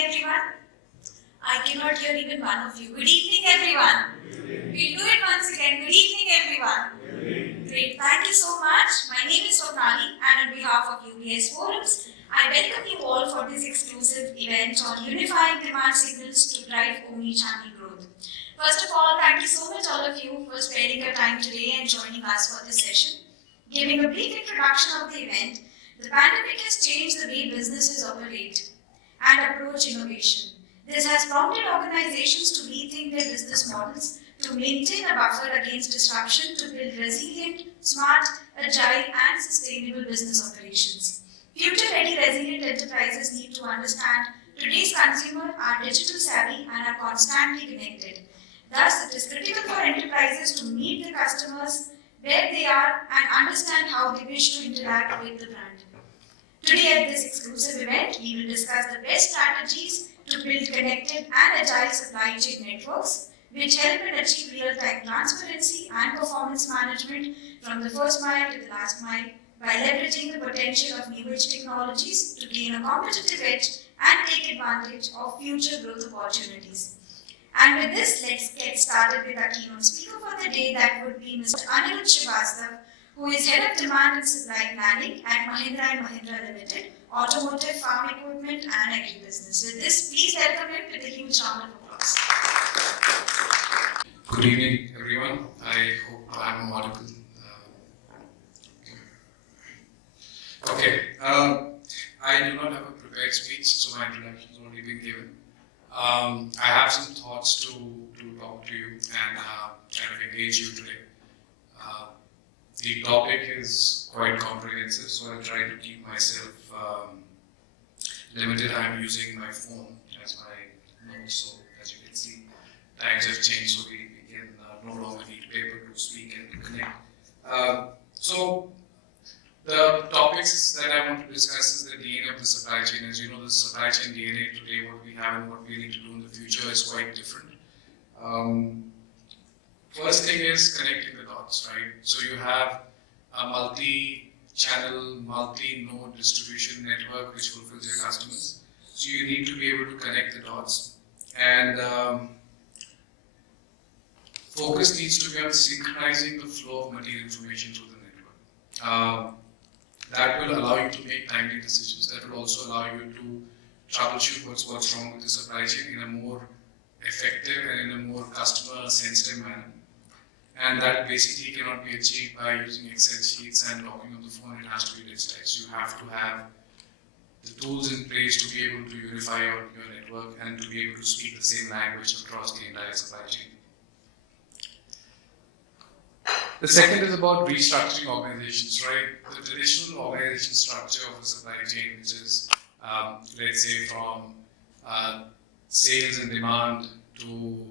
everyone. I cannot hear even one of you. Good evening, everyone. We'll do it once again. Good evening, everyone. Great. Thank you so much. My name is 𝗨𝗨, and on behalf of 𝗕𝗂𝗶𝗄 Forums, I welcome you all for this exclusive event on unifying demand signals to drive omnichannel growth. First of all, thank you so much, all of you, for sparing your time today and joining us for this session. Giving a brief introduction of the event, the pandemic has changed the way businesses operate and approach innovation. This has prompted organizations to rethink their business models, to maintain a buffer against disruption, to build resilient, smart, agile, and sustainable business operations. Future-ready, resilient enterprises need to understand today's consumers are digital savvy and are constantly connected. Thus, it is critical for enterprises to meet the customers where they are and understand how they wish to interact with the brand. Today at this exclusive event, we will discuss the best strategies to build connected and agile supply chain networks, which help in achieve real-time transparency and performance management from the first mile to the last mile by leveraging the potential of new-age technologies to gain a competitive edge and take advantage of future growth opportunities. And with this, let's get started with our keynote speaker for the day. That would be Mr. Aniruddh Srivastava, who is Head of Demand and Supply Planning at 𝗕𝗂𝗶𝗃𝗄 𝗓𝗏, Automotive, Farm Equipment and Agribusiness. With this, please welcome him with a huge round of applause. Good evening, everyone. I hope I'm audible. Okay. I do not have a prepared speech, so my introduction has already been given. I have some thoughts to talk to you and kind of engage you today. The topic is quite comprehensive, so I'll try to keep myself limited. I'm using my phone as my notes, so as you can see, times have changed, so we can no longer need paper to speak and to connect. So the topics that I want to discuss is the DNA of the supply chain. As you know, the supply chain DNA today, what we have and what we need to do in the future is quite different. First thing is connecting the dots, right? So you have a multi-channel, multi-node distribution network which fulfills your customers. So you need to be able to connect the dots. And focus needs to be on synchronizing the flow of material information through the network. That will allow you to make timely decisions. That will also allow you to troubleshoot what's wrong with the supply chain in a more effective and in a more customer-sensitive manner. And that basically cannot be achieved by using Excel sheets and talking on the phone. It has to be digitized. You have to have the tools in place to be able to unify your network and to be able to speak the same language across the entire supply chain. The second is about restructuring organizations, right? The traditional organization structure of a supply chain, which is, let's say, from sales and demand to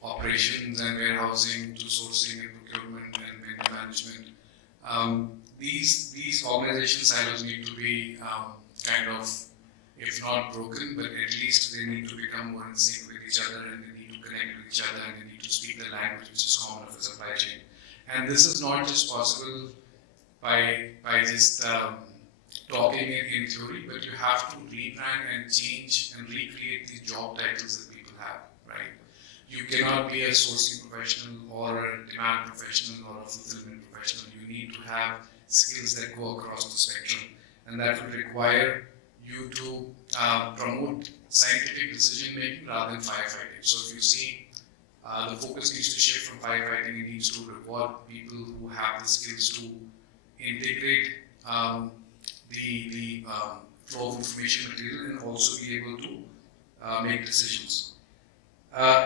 operations and warehousing to sourcing and procurement and vendor management. These organization silos need to be kind of, if not broken, but at least they need to become more in sync with each other, and they need to connect with each other, and they need to speak the language which is common of a supply chain. And this is not just possible by just talking in theory, but you have to rebrand and change and recreate the job titles that people have, right? You cannot be a sourcing professional or a demand professional or a fulfillment professional. You need to have skills that go across the spectrum, and that will require you to promote scientific decision making rather than firefighting. So if you see, the focus needs to shift from firefighting. It needs to reward people who have the skills to integrate the flow of information material and also be able to make decisions.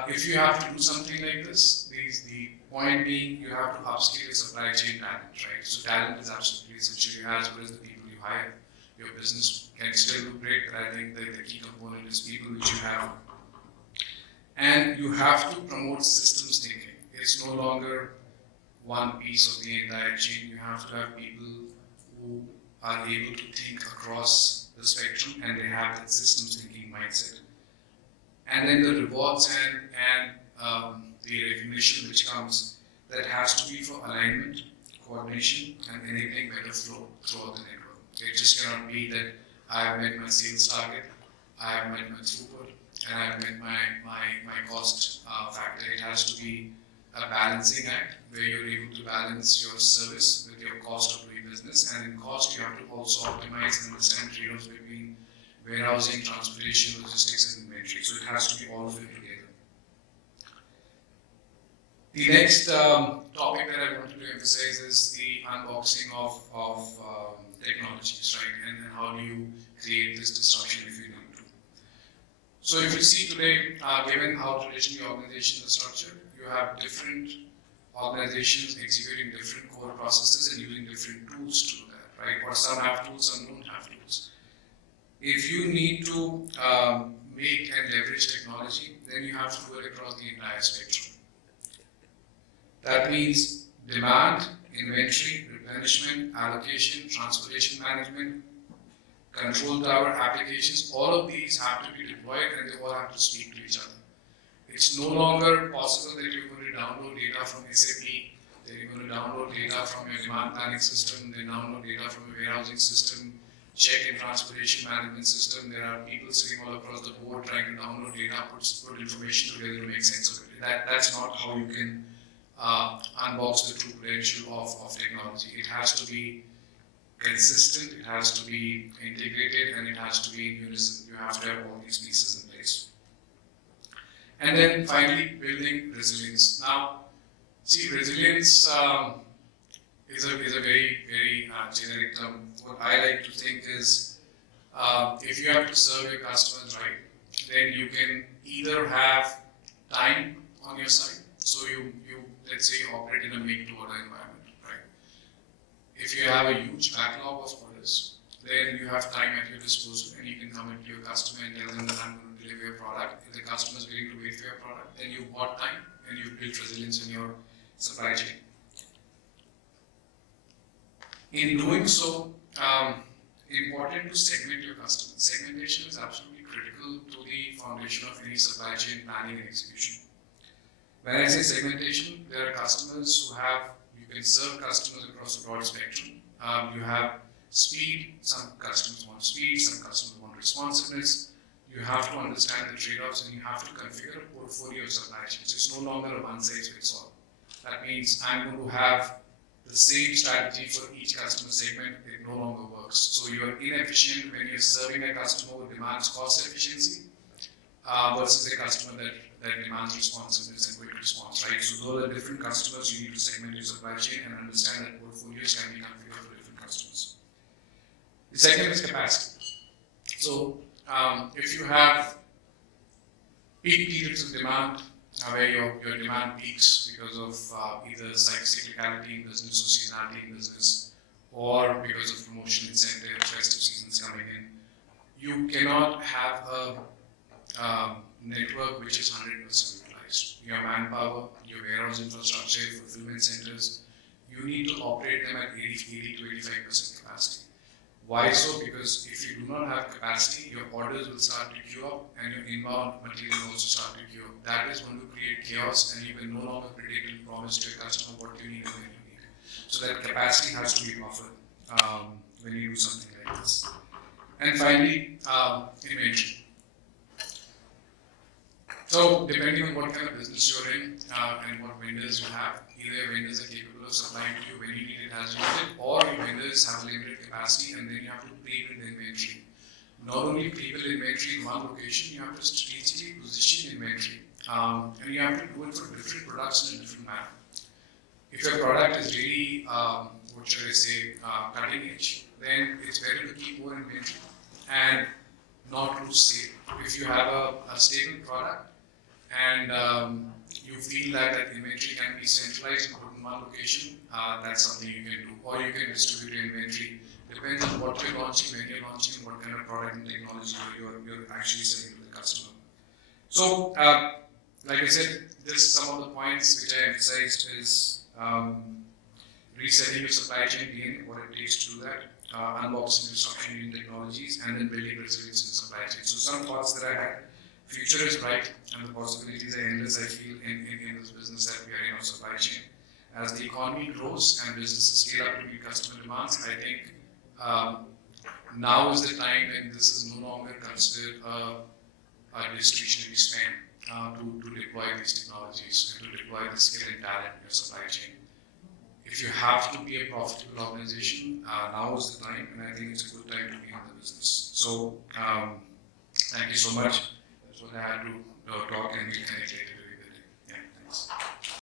If you have to do something like this, the point being you have to upskill your supply chain talent, right? So talent is absolutely essential. As well as the people you hire. Your business can still do great, but I think that the key component is people which you have. And you have to promote systems thinking. It's no longer one piece of the entire chain. You have to have people who are able to think across the spectrum and they have that systems thinking mindset. And then the rewards and the recognition which comes, that has to be for alignment, coordination, and enabling better flow throughout the network. It just cannot be that I have met my sales target, I have met my throughput, and I have met my cost factor. It has to be a balancing act where you're able to balance your service with your cost of doing business, and in cost you have to also optimize and understand trade-offs between warehousing, transportation, logistics, and inventory. So it has to be all of it together. The next topic that I wanted to emphasize is the unboxing of technologies, right? And how do you create this disruption if you need to. So if you see today, given how traditionally organizations are structured, you have different organizations executing different core processes and using different tools to do that, right? Or some have tools, some don't have tools. If you need to make and leverage technology, then you have to do it across the entire spectrum. That means demand, inventory, replenishment, allocation, transportation management, control tower applications, all of these have to be deployed and they all have to speak to each other. It's no longer possible that you're going to download data from SAP, that you're going to download data from your demand planning system, then download data from your warehousing system, check and transportation management system. There are people sitting all across the board trying to download data, put information together to make sense of it. That's not how you can unbox the true potential of technology. It has to be consistent, it has to be integrated, and it has to be in unison. You have to have all these pieces in place. And then finally, building resilience. Now, see, resilience is a very, very generic term. What I like to think is, if you have to serve your customers right, then you can either have time on your side. So you let's say you operate in a make-to-order environment, right? If you have a huge backlog of orders, then you have time at your disposal and you can come into your customer and tell them that I'm going to deliver your product. If the customer is willing to wait for your product, then you've bought time and you've built resilience in your supply chain. In doing so, important to segment your customers. Segmentation is absolutely critical to the foundation of any supply chain planning and execution. When I say segmentation, there are customers who you can serve customers across a broad spectrum. You have speed, some customers want speed, some customers want responsiveness. You have to understand the trade-offs and you have to configure a portfolio of supply chains. It's no longer a one-size-fits-all. That means I'm going to have the same strategy for each customer segment. It no longer works. So you are inefficient when you're serving a customer who demands cost efficiency versus a customer that demands responsiveness and quick response, right? So those are different customers. You need to segment your supply chain and understand that portfolios can be configured for different customers. The second is capacity. So if you have peak periods of demand where your demand peaks because of either cyclicality in business or seasonality in business, or because of promotion incentive, festive seasons coming in, you cannot have a network which is 100% utilized. Your manpower, your warehouse infrastructure, your fulfillment centers, you need to operate them at 80 to 85% capacity. Why so? Because if you do not have capacity, your orders will start to queue up and your inbound material will also start to queue up. That is going to create chaos and you can no longer predict and promise to your customer what you need and when you need. So that capacity has to be buffered when you do something like this. And finally, inventory. So, depending on what kind of business you're in and what vendors you have, either your vendors are capable of supplying to you when you need it as you need it, or your vendors have limited capacity and then you have to pre-build inventory. Not only pre-build inventory in one location, you have to strategically position inventory. And you have to do it for different products in a different manner. If your product is really, what should I say, cutting edge, then it's better to keep more inventory and not lose sale. If you have a stable product, and you feel that inventory can be centralized and put in one location, that's something you can do. Or you can distribute your inventory. Depends on what you're launching, when you're launching, what kind of product and technology you're actually selling to the customer. So, like I said, just some of the points which I emphasized is resetting your supply chain DNA, what it takes to do that, unboxing disruption in technologies, and then building resilience in the supply chain. So some thoughts that I had. Future is bright and the possibilities are endless, I feel, in this business that we are in, our supply chain. As the economy grows and businesses scale up to meet customer demands, I think now is the time when this is no longer considered a discretionary spend to deploy these technologies and to deploy the skill and talent in your supply chain. If you have to be a profitable organization, now is the time, and I think it's a good time to be in the business. So, thank you so much. That's what I had to talk, and we'll connect later.